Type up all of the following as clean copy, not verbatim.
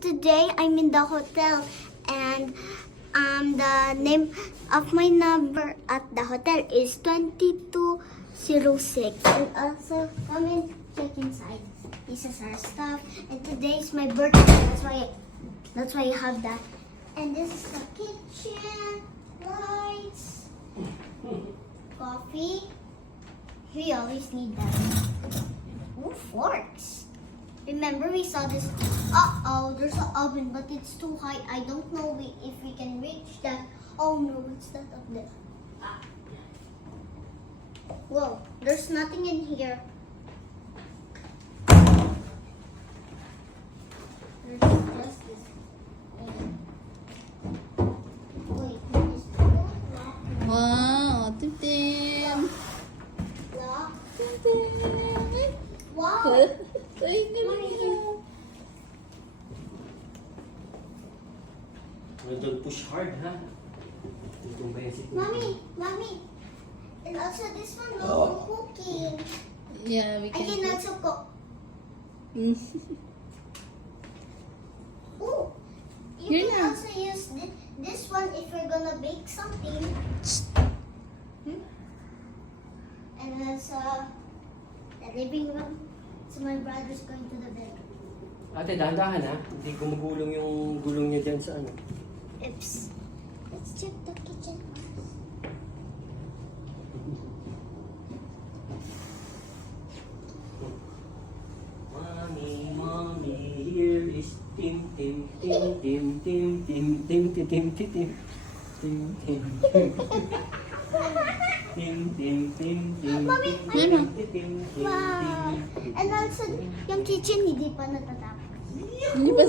today I'm in the hotel and the name of my number at the hotel is 2206. And also come and check inside. This is our stuff. And today is my birthday. That's why I have that. And this is the kitchen, lights, coffee. We always need that. Ooh, forks. Remember we saw this. Uh-oh, there's an oven, but it's too high. I don't know if we can reach that. Oh no, it's not up there. Whoa, there's nothing in here. There's just this. Wait, is the door locked? Wow, Tim. Locked? Tim. Wow. Ay, ganun. Don't push hard, ha? Itong ba yan si Mommy, and also this one no cooking. Yeah, we I can can. also cook. Ooh, you Here can na. also use this one if you're gonna bake something. And also the living room. So my brother's going to the bedroom. Ate, dahan-dahan, ha? Hindi gumugulong yung gulong niya dyan sa ano. Oops. Let's check the kitchen. Mommy, here is Tim, Tim, Tim, Tim, Tim, Tim, Tim, Tim, Tim, Tim, Tim, Tim, Tim, Tim, Tim, Tim, Tim, Mommy, Tim, Tim, Wow. And also yung kitchen hindi pa natatapos. Hindi pa.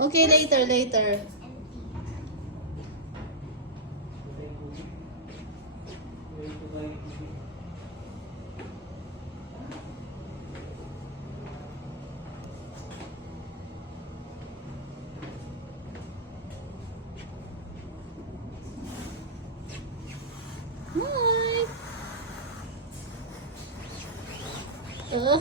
Okay, later. Hi.